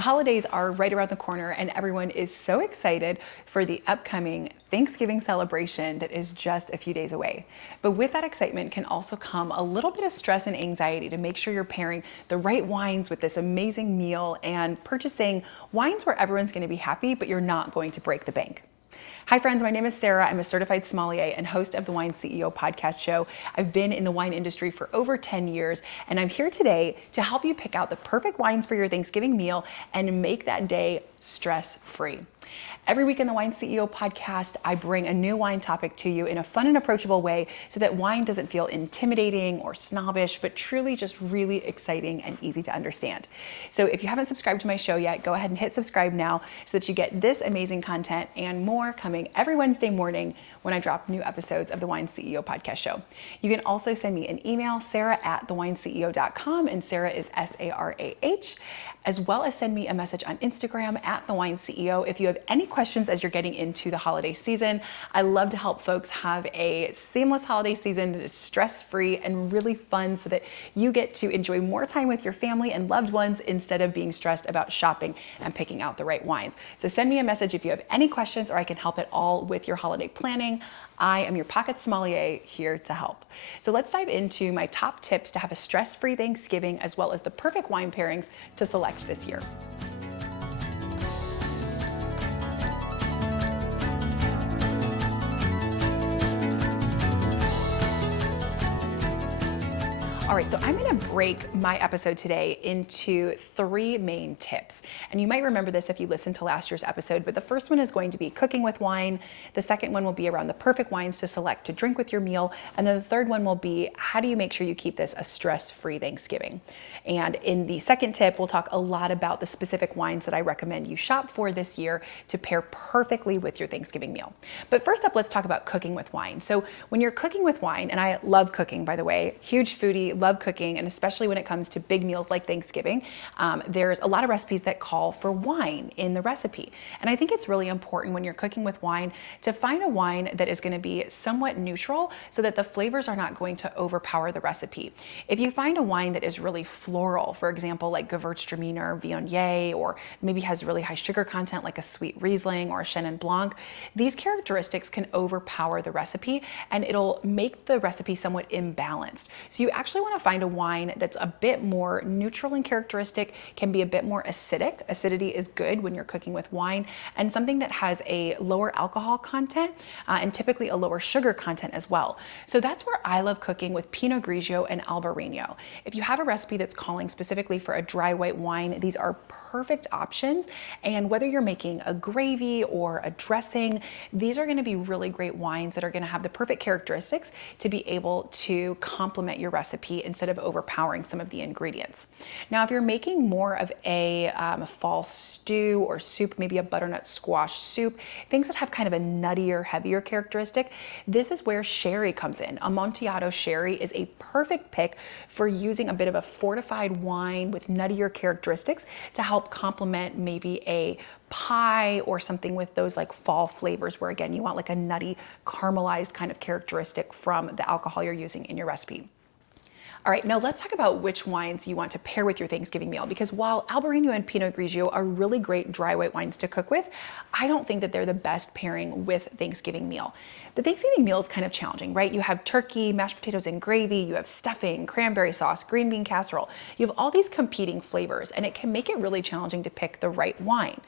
The holidays are right around the corner and everyone is so excited for the upcoming Thanksgiving celebration that is just a few days away. But with that excitement can also come a little bit of stress and anxiety to make sure you're pairing the right wines with this amazing meal and purchasing wines where everyone's going to be happy, but you're not going to break the bank. Hi friends, my name is Sarah. I'm a certified sommelier and host of the Wine CEO podcast show. I've been in the wine industry for over 10 years, and I'm here today to help you pick out the perfect wines for your Thanksgiving meal and make that day stress-free. Every week in the Wine CEO podcast, I bring a new wine topic to you in a fun and approachable way so that wine doesn't feel intimidating or snobbish, but truly just really exciting and easy to understand. So if you haven't subscribed to my show yet, go ahead and hit subscribe now so that you get this amazing content and more coming every Wednesday morning when I drop new episodes of the Wine CEO podcast show. You can also send me an email, sarah@thewineceo.com, and Sarah is S-A-R-A-H, as well as send me a message on Instagram @thewineceo if you have any questions as you're getting into the holiday season. I love to help folks have a seamless holiday season that is stress-free and really fun so that you get to enjoy more time with your family and loved ones instead of being stressed about shopping and picking out the right wines. So send me a message if you have any questions or I can help at all with your holiday planning. I am your pocket sommelier here to help. So let's dive into my top tips to have a stress-free Thanksgiving as well as the perfect wine pairings to select this year. All right, so I'm gonna break my episode today into 3 main tips. And you might remember this if you listened to last year's episode, but the first one is going to be cooking with wine. The second one will be around the perfect wines to select to drink with your meal. And then the third one will be, how do you make sure you keep this a stress-free Thanksgiving? And in the second tip, we'll talk a lot about the specific wines that I recommend you shop for this year to pair perfectly with your Thanksgiving meal. But first up, let's talk about cooking with wine. So when you're cooking with wine, and I love cooking, by the way, huge foodie, love cooking, and especially when it comes to big meals like Thanksgiving, there's a lot of recipes that call for wine in the recipe. And I think it's really important when you're cooking with wine to find a wine that is going to be somewhat neutral so that the flavors are not going to overpower the recipe. If you find a wine that is really floral, for example, like Gewürztraminer, Viognier, or maybe has really high sugar content like a sweet Riesling or a Chenin Blanc, these characteristics can overpower the recipe and it'll make the recipe somewhat imbalanced. So you actually want to find a wine that's a bit more neutral in characteristic, can be a bit more acidic. Acidity is good when you're cooking with wine, and something that has a lower alcohol content and typically a lower sugar content as well. So that's where I love cooking with Pinot Grigio and Albarino. If you have a recipe that's calling specifically for a dry white wine, these are perfect options. And whether you're making a gravy or a dressing, these are going to be really great wines that are going to have the perfect characteristics to be able to complement your recipe instead of overpowering some of the ingredients. Now, if you're making more of a fall stew or soup, maybe a butternut squash soup, things that have kind of a nuttier, heavier characteristic, this is where sherry comes in. Amontillado sherry is a perfect pick for using a bit of a fortified wine with nuttier characteristics to help complement maybe a pie or something with those like fall flavors where again you want like a nutty caramelized kind of characteristic from the alcohol you're using in your recipe. All right, now let's talk about which wines you want to pair with your Thanksgiving meal, because while Albarino and Pinot Grigio are really great dry white wines to cook with, I don't think that they're the best pairing with Thanksgiving meal. The Thanksgiving meal is kind of challenging, right? You have turkey, mashed potatoes and gravy, you have stuffing, cranberry sauce, green bean casserole. You have all these competing flavors, and it can make it really challenging to pick the right wine.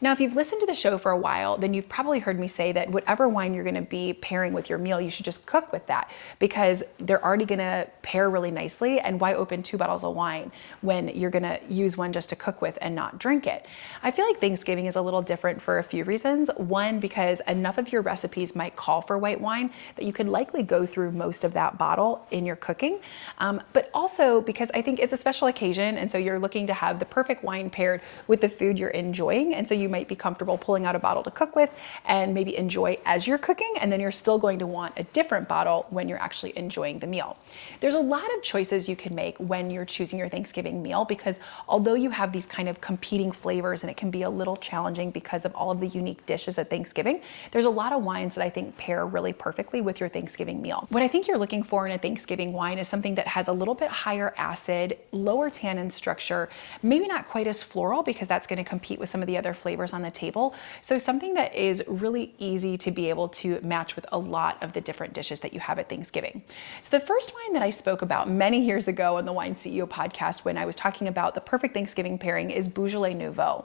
Now, if you've listened to the show for a while, then you've probably heard me say that whatever wine you're gonna be pairing with your meal, you should just cook with that because they're already gonna pair really nicely, and why open 2 bottles of wine when you're gonna use one just to cook with and not drink it? I feel like Thanksgiving is a little different for a few reasons. One, because enough of your recipes might call for white wine that you could likely go through most of that bottle in your cooking, but also because I think it's a special occasion, and so you're looking to have the perfect wine paired with the food you're enjoying, and so you might be comfortable pulling out a bottle to cook with and maybe enjoy as you're cooking, and then you're still going to want a different bottle when you're actually enjoying the meal. There's a lot of choices you can make when you're choosing your Thanksgiving meal, because although you have these kind of competing flavors and it can be a little challenging because of all of the unique dishes at Thanksgiving, there's a lot of wines that I think pair really perfectly with your Thanksgiving meal. What I think you're looking for in a Thanksgiving wine is something that has a little bit higher acid, lower tannin structure, maybe not quite as floral because that's going to compete with some of the other flavors on the table. So something that is really easy to be able to match with a lot of the different dishes that you have at Thanksgiving. So the first wine that I spoke about many years ago on the Wine CEO podcast when I was talking about the perfect Thanksgiving pairing is Beaujolais Nouveau.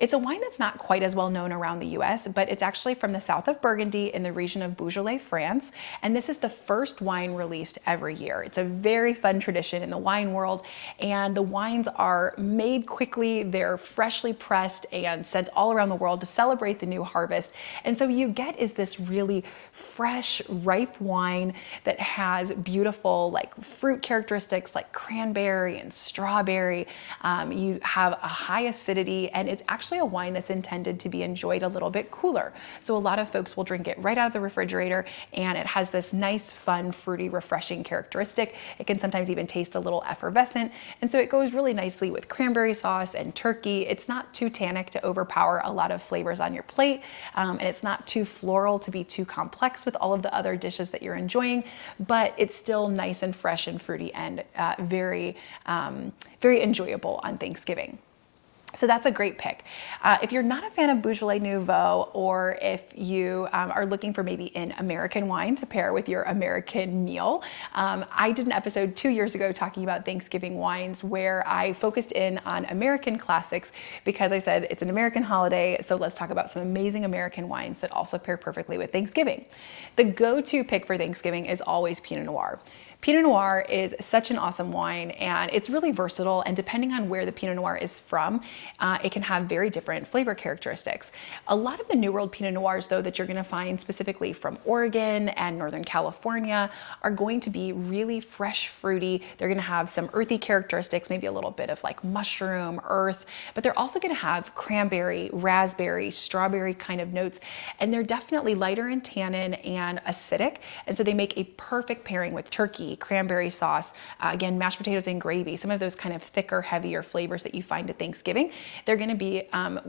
It's a wine that's not quite as well known around the US, but it's actually from the south of Burgundy in the region of Beaujolais, France. And this is the first wine released every year. It's a very fun tradition in the wine world. And the wines are made quickly, they're freshly pressed and sent all around the world to celebrate the new harvest. And so you get is this really fresh, ripe wine that has beautiful like fruit characteristics like cranberry and strawberry. You have a high acidity, and it's actually a wine that's intended to be enjoyed a little bit cooler. So a lot of folks will drink it right out of the refrigerator, and it has this nice, fun, fruity, refreshing characteristic. It can sometimes even taste a little effervescent, and so it goes really nicely with cranberry sauce and turkey. It's not too tannic to overpower a lot of flavors on your plate, and it's not too floral to be too complex with all of the other dishes that you're enjoying, but it's still nice and fresh and fruity and very enjoyable on Thanksgiving. So that's a great pick. If you're not a fan of Beaujolais Nouveau, or if you are looking for maybe an American wine to pair with your American meal, I did an episode 2 years ago talking about Thanksgiving wines where I focused in on American classics because I said it's an American holiday, so let's talk about some amazing American wines that also pair perfectly with Thanksgiving. The go-to pick for Thanksgiving is always Pinot Noir. Pinot Noir is such an awesome wine, and it's really versatile, and depending on where the Pinot Noir is from, it can have very different flavor characteristics. A lot of the New World Pinot Noirs, though, that you're going to find specifically from Oregon and Northern California are going to be really fresh, fruity. They're going to have some earthy characteristics, maybe a little bit of like mushroom, earth, but they're also going to have cranberry, raspberry, strawberry kind of notes, and they're definitely lighter in tannin and acidic, and so they make a perfect pairing with turkey, cranberry sauce, again, mashed potatoes and gravy, some of those kind of thicker, heavier flavors that you find at Thanksgiving. They're going to be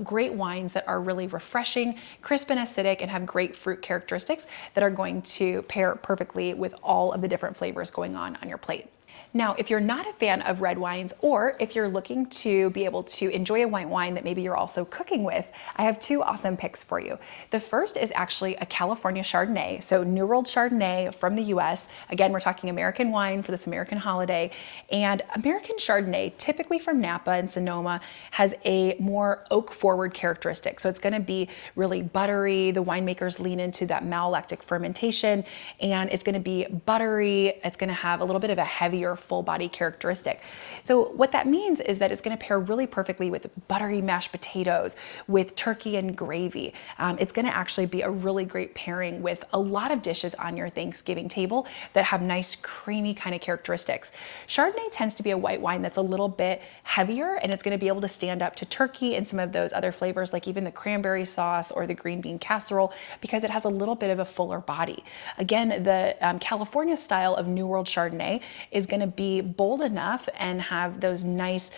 great wines that are really refreshing, crisp and acidic, and have great fruit characteristics that are going to pair perfectly with all of the different flavors going on your plate. Now, if you're not a fan of red wines, or if you're looking to be able to enjoy a white wine that maybe you're also cooking with, I have two awesome picks for you. The first is actually a California Chardonnay, so New World Chardonnay from the US. Again, we're talking American wine for this American holiday. And American Chardonnay, typically from Napa and Sonoma, has a more oak-forward characteristic. So it's going to be really buttery. The winemakers lean into that malolactic fermentation, and it's going to be buttery. It's going to have a little bit of a heavier full body characteristic. So what that means is that it's going to pair really perfectly with buttery mashed potatoes, with turkey and gravy. It's going to actually be a really great pairing with a lot of dishes on your Thanksgiving table that have nice creamy kind of characteristics. Chardonnay tends to be a white wine that's a little bit heavier, and it's going to be able to stand up to turkey and some of those other flavors like even the cranberry sauce or the green bean casserole, because it has a little bit of a fuller body. Again, the California style of New World Chardonnay is going to be bold enough and have those nice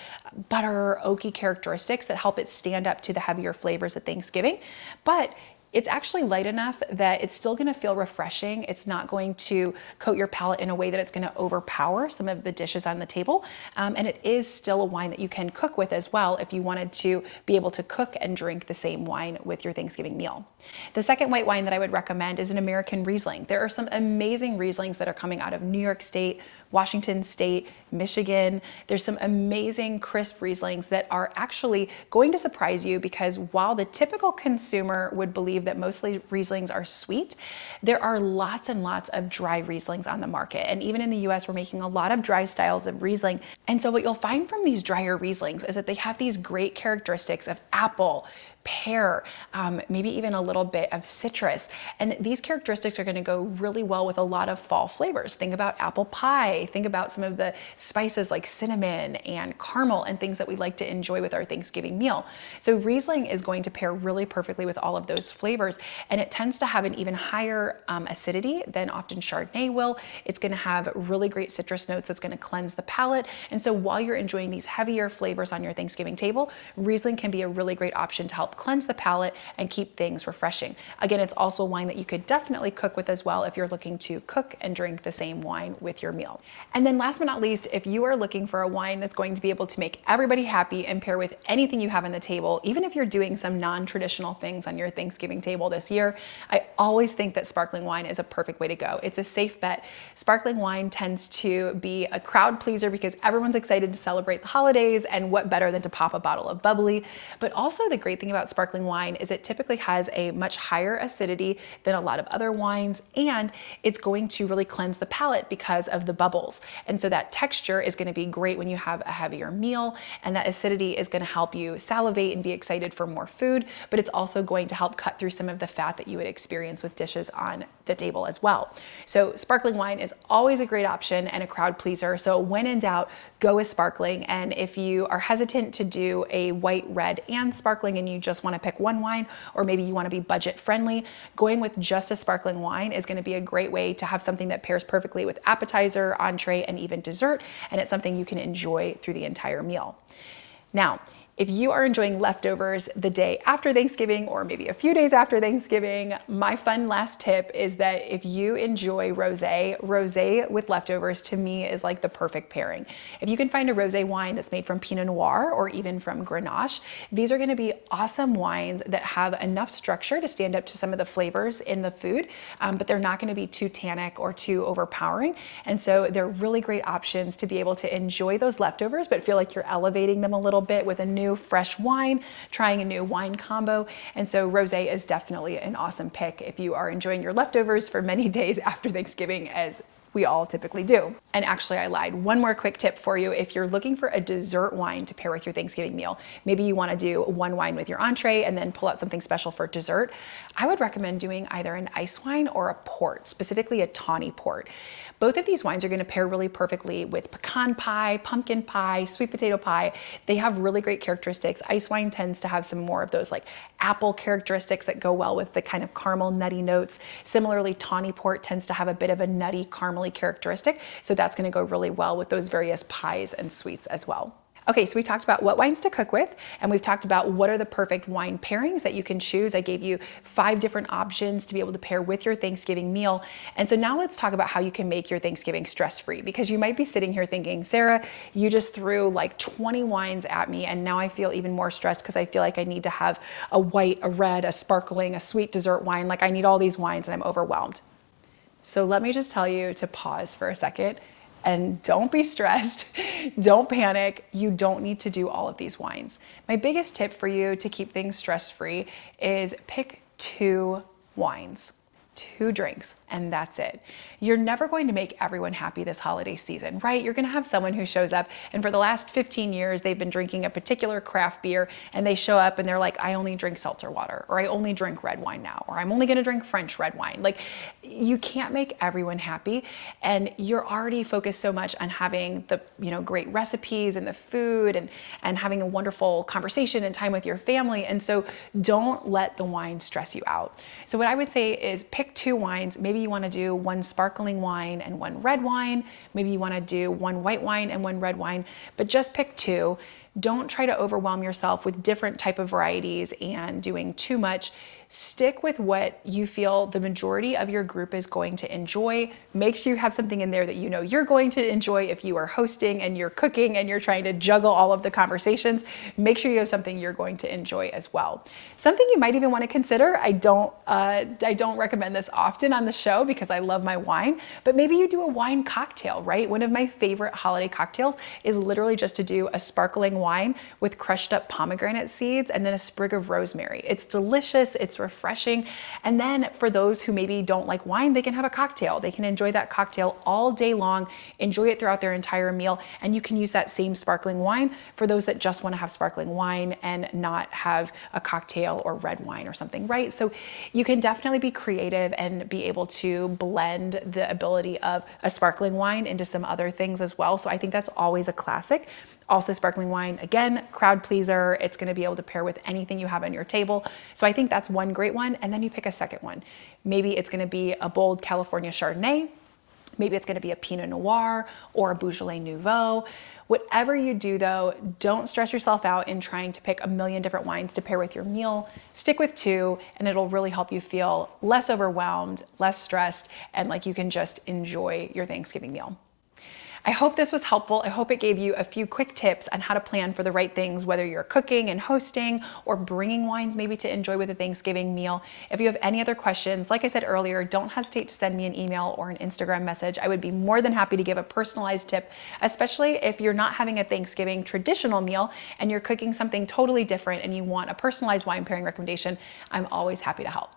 butter, oaky characteristics that help it stand up to the heavier flavors at Thanksgiving. But it's actually light enough that it's still going to feel refreshing. It's not going to coat your palate in a way that it's going to overpower some of the dishes on the table. And it is still a wine that you can cook with as well if you wanted to be able to cook and drink the same wine with your Thanksgiving meal. The second white wine that I would recommend is an American Riesling. There are some amazing Rieslings that are coming out of New York State, Washington State, Michigan. There's some amazing crisp Rieslings that are actually going to surprise you, because while the typical consumer would believe that mostly Rieslings are sweet, there are lots and lots of dry Rieslings on the market. And even in the US, we're making a lot of dry styles of Riesling. And so what you'll find from these drier Rieslings is that they have these great characteristics of apple, pear, maybe even a little bit of citrus. And these characteristics are going to go really well with a lot of fall flavors. Think about apple pie, think about some of the spices like cinnamon and caramel and things that we like to enjoy with our Thanksgiving meal. So Riesling is going to pair really perfectly with all of those flavors, and it tends to have an even higher acidity than often Chardonnay will. It's going to have really great citrus notes that's going to cleanse the palate. And so while you're enjoying these heavier flavors on your Thanksgiving table, Riesling can be a really great option to help cleanse the palate and keep things refreshing. Again, it's also a wine that you could definitely cook with as well if you're looking to cook and drink the same wine with your meal. And then last but not least, if you are looking for a wine that's going to be able to make everybody happy and pair with anything you have on the table, even if you're doing some non-traditional things on your Thanksgiving table this year, I always think that sparkling wine is a perfect way to go. It's a safe bet. Sparkling wine tends to be a crowd pleaser because everyone's excited to celebrate the holidays, and what better than to pop a bottle of bubbly. But also the great thing about sparkling wine is it typically has a much higher acidity than a lot of other wines, and it's going to really cleanse the palate because of the bubbles. And so that texture is going to be great when you have a heavier meal, and that acidity is going to help you salivate and be excited for more food, but it's also going to help cut through some of the fat that you would experience with dishes on the table as well. So sparkling wine is always a great option and a crowd pleaser. So when in doubt, go with sparkling. And if you are hesitant to do a white, red, and sparkling, and you just want to pick one wine, or maybe you want to be budget friendly, going with just a sparkling wine is going to be a great way to have something that pairs perfectly with appetizer, entree, and even dessert. And it's something you can enjoy through the entire meal. Now, if you are enjoying leftovers the day after Thanksgiving, or maybe a few days after Thanksgiving, my fun last tip is that if you enjoy rosé with leftovers to me is like the perfect pairing. If you can find a rosé wine that's made from Pinot Noir or even from Grenache, these are going to be awesome wines that have enough structure to stand up to some of the flavors in the food, but they're not going to be too tannic or too overpowering. And so they're really great options to be able to enjoy those leftovers, but feel like you're elevating them a little bit with a new fresh wine, trying a new wine combo. And so rosé is definitely an awesome pick if you are enjoying your leftovers for many days after Thanksgiving, as we all typically do. And actually, I lied. One more quick tip for you. If you're looking for a dessert wine to pair with your Thanksgiving meal, maybe you want to do one wine with your entree and then pull out something special for dessert, I would recommend doing either an ice wine or a port, specifically a tawny port. Both of these wines are going to pair really perfectly with pecan pie, pumpkin pie, sweet potato pie. They have really great characteristics. Ice wine tends to have some more of those like apple characteristics that go well with the kind of caramel nutty notes. Similarly, tawny port tends to have a bit of a nutty caramely characteristic. So that's going to go really well with those various pies and sweets as well. Okay, so we talked about what wines to cook with, and we've talked about what are the perfect wine pairings that you can choose. I gave you 5 different options to be able to pair with your Thanksgiving meal. And so now let's talk about how you can make your Thanksgiving stress-free, because you might be sitting here thinking, Sarah, you just threw like 20 wines at me, and now I feel even more stressed because I feel like I need to have a white, a red, a sparkling, a sweet dessert wine. Like I need all these wines and I'm overwhelmed. So let me just tell you to pause for a second. And don't be stressed, don't panic. You don't need to do all of these wines. My biggest tip for you to keep things stress-free is pick 2 wines, 2 drinks, and that's it. You're never going to make everyone happy this holiday season, right? You're gonna have someone who shows up and for the last 15 years, they've been drinking a particular craft beer, and they show up and they're like, I only drink seltzer water, or I only drink red wine now, or I'm only gonna drink French red wine. Like, you can't make everyone happy, and you're already focused so much on having the great recipes and the food and having a wonderful conversation and time with your family. And so don't let the wine stress you out. So what I would say is pick 2 wines. Maybe you want to do 1 sparkling wine and 1 red wine. Maybe you want to do 1 white wine and 1 red wine, but just pick 2. Don't try to overwhelm yourself with different type of varieties and doing too much. Stick with what you feel the majority of your group is going to enjoy. Make sure you have something in there that you know you're going to enjoy. If you are hosting and you're cooking and you're trying to juggle all of the conversations, make sure you have something you're going to enjoy as well. Something you might even want to consider, I don't recommend this often on the show because I love my wine, but maybe you do a wine cocktail, right? One of my favorite holiday cocktails is literally just to do a sparkling wine with crushed up pomegranate seeds and then a sprig of rosemary. It's delicious, it's It's refreshing. And then for those who maybe don't like wine, they can have a cocktail. They can enjoy that cocktail all day long, enjoy it throughout their entire meal. And you can use that same sparkling wine for those that just want to have sparkling wine and not have a cocktail or red wine or something, right? So you can definitely be creative and be able to blend the ability of a sparkling wine into some other things as well. So I think that's always a classic. Also, sparkling wine, again, crowd pleaser. It's going to be able to pair with anything you have on your table. So I think that's one great one. And then you pick a second one. Maybe it's going to be a bold California Chardonnay. Maybe it's going to be a Pinot Noir or a Beaujolais Nouveau. Whatever you do though, don't stress yourself out in trying to pick a million different wines to pair with your meal. Stick with 2 and it'll really help you feel less overwhelmed, less stressed, and like you can just enjoy your Thanksgiving meal. I hope this was helpful. I hope it gave you a few quick tips on how to plan for the right things, whether you're cooking and hosting or bringing wines maybe to enjoy with a Thanksgiving meal. If you have any other questions, like I said earlier, don't hesitate to send me an email or an Instagram message. I would be more than happy to give a personalized tip, especially if you're not having a Thanksgiving traditional meal and you're cooking something totally different and you want a personalized wine pairing recommendation. I'm always happy to help.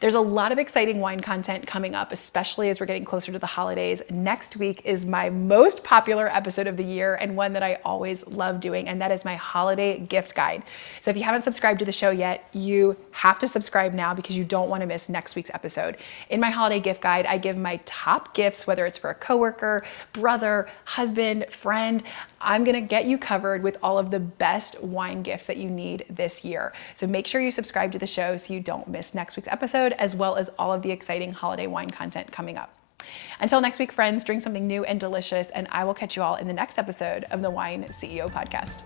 There's a lot of exciting wine content coming up, especially as we're getting closer to the holidays. Next week is my most popular episode of the year and one that I always love doing, and that is my holiday gift guide. So if you haven't subscribed to the show yet, you have to subscribe now because you don't want to miss next week's episode. In my holiday gift guide, I give my top gifts, whether it's for a coworker, brother, husband, friend. I'm gonna get you covered with all of the best wine gifts that you need this year. So make sure you subscribe to the show so you don't miss next week's episode, as well as all of the exciting holiday wine content coming up. Until next week, friends, drink something new and delicious, and I will catch you all in the next episode of the Wine CEO Podcast.